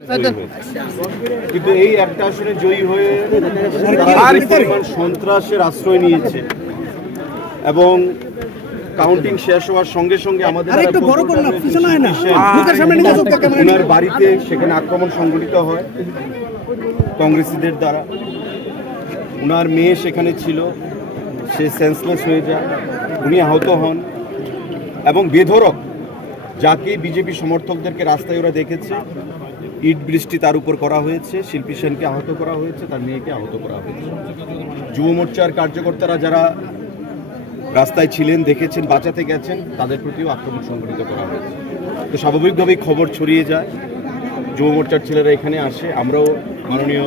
কিন্তু এই একটা আসনে জয়ী হয়ে পরিমাণ সন্ত্রাসের আশ্রয় নিয়েছে এবং কাউন্টিং শেষ হওয়ার সঙ্গে সঙ্গে আমাদের ওনার বাড়িতে সেখানে আক্রমণ সংঘটিত হয় কংগ্রেসীদের দ্বারা। ওনার মেয়ে সেখানে ছিল, সে সেন্সলেস হয়ে যায়, উনি আহত হন এবং বেধড়ক যাকে বিজেপি সমর্থকদেরকে রাস্তায় ওরা দেখেছে ইট বৃষ্টি তার উপর করা হয়েছে, শিল্পী সেনকে আহত করা হয়েছে, তার মেয়েকে আহত করা হয়েছে। যুব মোর্চার কার্যকর্তারা যারা রাস্তায় ছিলেন, দেখেছেন, বাঁচাতে গেছেন, তাদের প্রতিও আক্রমণ সংঘটিত করা হয়েছে। তো স্বাভাবিকভাবেই খবর ছড়িয়ে যায়, যুব মোর্চার ছেলেরা এখানে আসে। আমরাও মাননীয়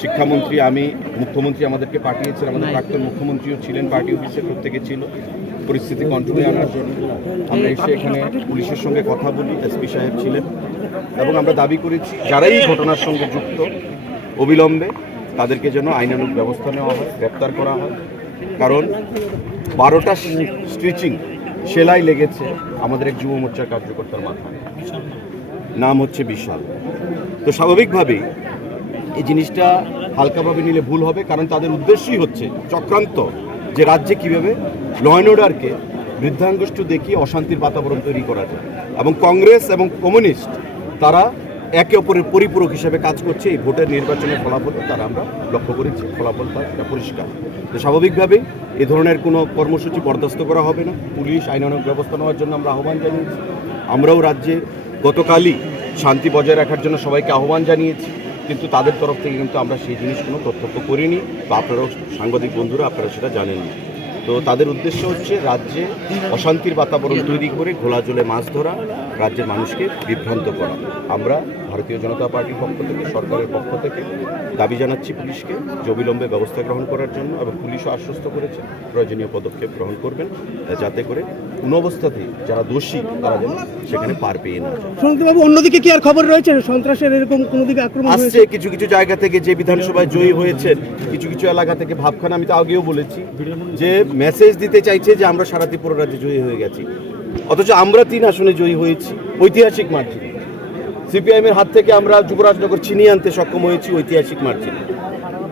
শিক্ষামন্ত্রী, আমি, মুখ্যমন্ত্রী আমাদেরকে পাঠিয়েছেন, আমাদের প্রাক্তন মুখ্যমন্ত্রীও ছিলেন, পার্টি অফিসে প্রত্যেকে ছিল, পরিস্থিতি কন্ট্রোলে আনার জন্য। আমরা এসে এখানে পুলিশের সঙ্গে কথা বলি, এসপি সাহেব ছিলেন, এবং আমরা দাবি করেছি যারাই এই ঘটনার সঙ্গে যুক্ত অবিলম্বে তাদেরকে যেন আইনানুগ ব্যবস্থা নেওয়া হয়, গ্রেপ্তার করা হয়। কারণ 12টা স্টিচিং সেলাই লেগেছে আমাদের এক যুব মোর্চার কার্যকর্তার মাথায়, নাম হচ্ছে বিশাল। তো স্বাভাবিকভাবেই এই জিনিসটা হালকাভাবে নিলে ভুল হবে, কারণ তাদের উদ্দেশ্যই হচ্ছে চক্রান্ত, যে রাজ্যে কীভাবে ল অ্যান্ড অর্ডারকে বৃদ্ধাঙ্গুষ্ঠ দেখিয়ে অশান্তির বাতাবরণ তৈরি করা যায়। এবং কংগ্রেস এবং কমিউনিস্ট তারা একে অপরের পরিপূরক হিসেবে কাজ করছে। এই ভোটের নির্বাচনের ফলাফল তারা আমরা লক্ষ্য করেছি, ফলাফল সেটা পরিষ্কার। তো স্বাভাবিকভাবেই এ ধরনের কোনো কর্মসূচি বরদাস্ত করা হবে না। পুলিশ আইনানুগ ব্যবস্থা নেওয়ার জন্য আমরা আহ্বান জানিয়েছি। আমরাও রাজ্যে গতকালই শান্তি বজায় রাখার জন্য সবাইকে আহ্বান জানিয়েছি, কিন্তু তাদের তরফ থেকে কিন্তু আমরা সেই জিনিস কোনো প্রত্যক্ষ করিনি, বা আপনারাও সাংবাদিক বন্ধুরা আপনারা সেটা জানেননি। তো তাদের উদ্দেশ্য হচ্ছে রাজ্যে অশান্তির বাতাবরণ তৈরি করে ঘোলা জলে মাছ ধরা, রাজ্যের মানুষকে বিভ্রান্ত করা। আমরা ভারতীয় জনতা পার্টির পক্ষ থেকে, সরকারের পক্ষ থেকে দাবি জানাচ্ছি পুলিশকে যে অবিলম্বে ব্যবস্থা গ্রহণ করার জন্য, এবং পুলিশও আশ্বস্ত করেছে প্রয়োজনীয় পদক্ষেপ গ্রহণ করবেন, যাতে করে কোনো অবস্থাতেই যারা দোষী তারা যেন সেখানে পার পেয়ে না যায়। সন্তবাবু, অন্যদিকে কি আর খবর রয়েছে সন্ত্রাসের এরকম কোনো দিকে আক্রমণ আসছে? কিছু কিছু জায়গা থেকে যে বিধানসভায় জয়ী হয়েছেন, কিছু কিছু এলাকা থেকে ভাবখানা, আমি তো আগেও বলেছি যে মেসেজ দিতে চাইছে যে আমরা সারা ত্রিপুরা রাজ্যে জয়ী হয়ে গেছি, অথচ আমরা 3 আসনে জয়ী হয়েছি ঐতিহাসিক মার্জিনে। সিপিআইএমের হাত থেকে আমরা যুবরাজনগর ছিনিয়ে আনতে সক্ষম হয়েছি ঐতিহাসিক মার্জিনে।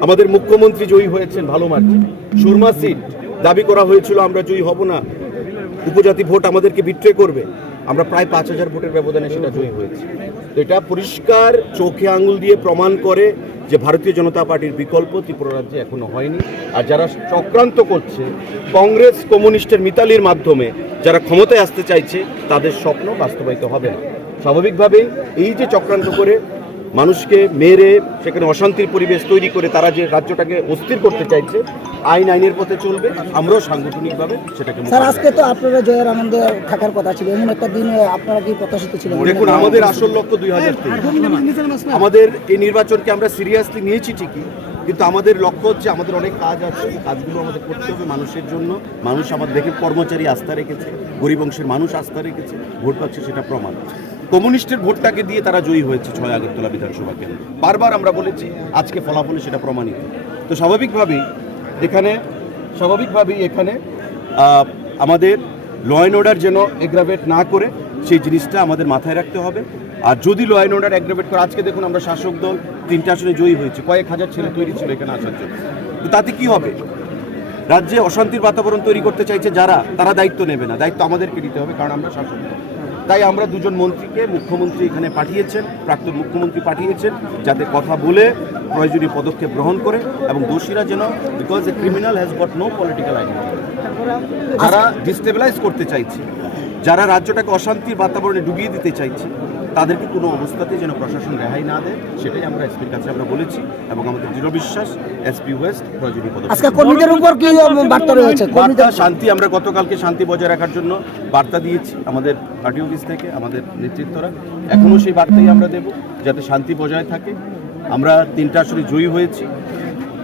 আমাদের মুখ্যমন্ত্রী জয়ী হয়েছেন ভালো মার্জিনে। সুরমা সিট দাবি করা হয়েছিল আমরা জয়ী হব না, উপজাতি ভোট আমাদেরকে বিট্রে করবে, আমরা প্রায় 5000 ভোটের ব্যবধানে সেটা জয়ী হয়েছি। তো এটা পরিষ্কার চোখে আঙুল দিয়ে প্রমাণ করে যে ভারতীয় জনতা পার্টির বিকল্প ত্রিপুরা রাজ্যে এখনো হয়নি। আর যারা চক্রান্ত করছে কংগ্রেস কমিউনিস্টের মিতালির মাধ্যমে, যারা ক্ষমতায় আসতে চাইছে, তাদের স্বপ্ন বাস্তবায়িত হবে না। স্বাভাবিকভাবেই এই যে চক্রান্ত করে মানুষকে মেরে সেখানে অশান্তির পরিবেশ তৈরি করে তারা যে রাজ্যটাকে অস্থির করতে চাইছে, আইনের পথে চলবে, আমরাও সাংগঠনিকভাবে সেটাকে। স্যার, আজকে তো আপনারা জয়ের আনন্দে থাকার কথা ছিল, এমন একটা দিনে আপনারা কি প্রত্যাশিত ছিলেন? দেখুন, আমাদের আসল লক্ষ্য 2023। আমাদের এই নির্বাচনকে আমরা সিরিয়াসলি নিয়েছি ঠিকই, কিন্তু আমাদের লক্ষ্য হচ্ছে, আমাদের অনেক কাজ আছে, কাজগুলো আমাদের করতে হবে মানুষের জন্য। মানুষ আমাদের দেখে কর্মচারী আস্থা রেখেছে, গরিব অংশের মানুষ আস্থা রেখেছে, ভোট পাচ্ছে, সেটা প্রমাণ। কমিউনিস্টের ভোটটাকে দিয়ে তারা জয়ী হয়েছে 6 আগরতলা বিধানসভা কেন্দ্র। বারবার আমরা বলেছি, আজকে ফলাফলে সেটা প্রমাণিত। তো স্বাভাবিকভাবেই এখানে আমাদের ল অ্যান্ড অর্ডার যেন এগ্রাভেট না করে, সেই জিনিসটা আমাদের মাথায় রাখতে হবে। আর যদি ল অ্যান্ড অর্ডার এগ্রাভেট করে, আজকে দেখুন আমরা শাসক দল 3টা আসনে জয়ী হয়েছে, কয়েক হাজার ছেলে তৈরি ছিল এখানে আসার জন্য। তো তাতে কি হবে? রাজ্যে অশান্তির বাতাবরণ তৈরি করতে চাইছে যারা, তারা দায়িত্ব নেবে না, দায়িত্ব আমাদেরকে নিতে হবে, কারণ আমরা শাসক দল। তাই আমরা 2 জন মন্ত্রীকে মুখ্যমন্ত্রী এখানে পাঠিয়েছেন, প্রাক্তন মুখ্যমন্ত্রী পাঠিয়েছেন, যাতে কথা বলে প্রয়োজনীয় পদক্ষেপ গ্রহণ করে, এবং দোষীরা যেন, because a criminal has got no political identity, যারা ডিস্টেবিলাইজ করতে চাইছে, যারা রাজ্যটাকে অশান্তির বাতাবরণে ডুবিয়ে দিতে চাইছে, তাদেরকে কোনো অবস্থাতে যেন প্রশাসন রেহাই না দেয়, সেটাই আমরা এসপির কাছে আমরা বলেছি, এবং আমাদের দৃঢ় বিশ্বাস এসপি ওয়েস্ট প্রয়োজনীয় পদক্ষেপ। আজকে কর্মীদের উপর কি বার্তা রয়েছে? বার্তা শান্তি, আমরা গতকালকে শান্তি বজায় রাখার জন্য বার্তা দিয়েছি আমাদের পার্টি অফিস থেকে, আমাদের নেতৃত্বরা এখনও সেই বার্তাই আমরা দেব, যাতে শান্তি বজায় থাকে। আমরা 3টা আসনে জয়ী হয়েছি,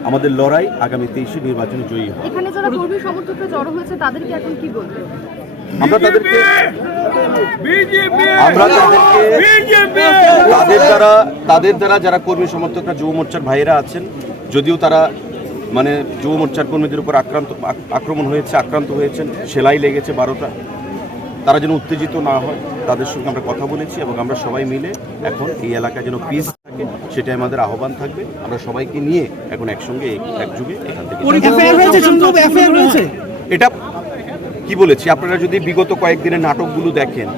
আমাদের লড়াই আগামী 23 নির্বাচনে জয়ী হবে। এখানে যারা কর্মী সমর্থকরা জড়ো হয়েছে তাদেরকে এখন কি বলবেন? আমরা তাদেরকে তাদের দ্বারা যারা কর্মী সমর্থকরা যুব মোর্চার ভাইয়েরা আছেন, যদিও তারা যুব মোর্চার কর্মীদের উপর আক্রমণ হয়েছে, আক্রান্ত হয়েছেন, সেলাই লেগেছে 12টা, তারা যেন উত্তেজিত না হয়, তাদের সঙ্গে আমরা কথা বলেছি, এবং আমরা সবাই মিলে এখন এই এলাকায় যেন পিস পক্ষে, সেটাই আমাদের আহ্বান থাকবে। আমরা সবাইকে নিয়ে এখন একসঙ্গে একযুগে এখান থেকে এফআইআর হয়েছে, শুনতে এফআইআর হয়েছে। এটা কি বলেছি, আপনারা যদি বিগত কয়েকদিনের নাটকগুলো দেখেন,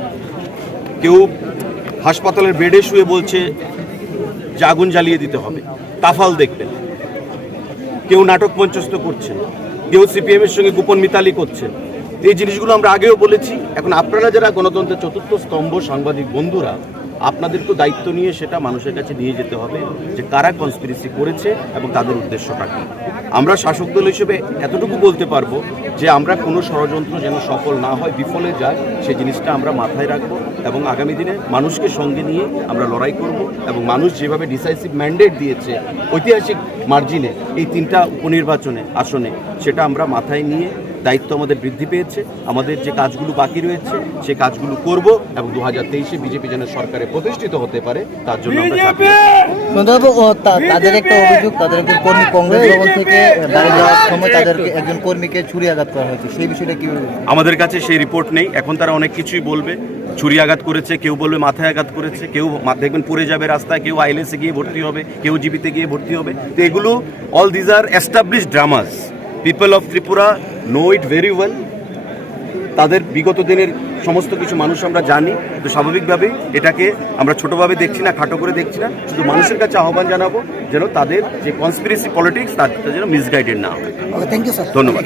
কেউ হাসপাতালের বেডে শুয়ে বলছে যে আগুন জ্বালিয়ে দিতে হবে, তাফাল দেখবেন। কেউ নাটক মঞ্চস্থ করছেন, কেউ সিপিএম এর সঙ্গে গোপন মিতালি করছেন। এই জিনিসগুলো আমরা আগেও বলেছি। এখন আপনারা যারা গণতন্ত্রের চতুর্থ স্তম্ভ সাংবাদিক বন্ধুরা, আপনাদেরকে দায়িত্ব নিয়ে সেটা মানুষের কাছে নিয়ে যেতে হবে যে কারা কনস্পিরেসি করেছে এবং তাদের উদ্দেশ্যটা কী। আমরা শাসক দল হিসেবে এতটুকু বলতে পারবো যে আমরা কোনো ষড়যন্ত্র যেন সফল না হয়, বিফলে যায়, সেই জিনিসটা আমরা মাথায় রাখবো এবং আগামী দিনে মানুষকে সঙ্গে নিয়ে আমরা লড়াই করব। এবং মানুষ যেভাবে ডিসাইসিভ ম্যান্ডেট দিয়েছে ঐতিহাসিক মার্জিনে এই 3টা উপনির্বাচনে আসনে, সেটা আমরা মাথায় নিয়ে দায়িত্ব আমাদের বৃদ্ধি পেয়েছে। আমাদের যে কাজগুলো বাকি রয়েছে সেই কাজগুলো করব এবং 2023-এ বিজেপি যেন সরকারে প্রতিষ্ঠিত হতে পারে তার জন্য আমরা ঝাঁপিয়ে সন্ধ্যাবাবু, তাদের একটা অভিযোগ, তাদের একজন কর্মী কংগ্রেস ভবন থেকে বাড়ি যাওয়ার সময় তাদেরকে একজন কর্মীকে ছুরি আঘাত করা হয়েছে, সেই বিষয়টা কি? আমাদের কাছে সেই রিপোর্ট নেই। এখন তারা অনেক কিছুই বলবে, ছুরি আঘাত করেছে, কেউ বলবে মাথায় আঘাত করেছে, কেউ দেখবেন পড়ে যাবে রাস্তায়, কেউ আইএলএসে গিয়ে ভর্তি হবে, কেউ জিবিতে গিয়ে ভর্তি হবে। তো এগুলো all these are established dramas. People of Tripura know it very well. তাদের বিগত দিনের সমস্ত কিছু মানুষ আমরা জানি। তো স্বাভাবিকভাবেই এটাকে আমরা ছোটোভাবে দেখছি না, খাটো করে দেখছি না। শুধু মানুষের কাছে আহ্বান জানাবো যেন তাদের যে কনস্পিরেসি পলিটিক্স তার যেন মিসগাইডেড না হয়। Thank you sir. ধন্যবাদ।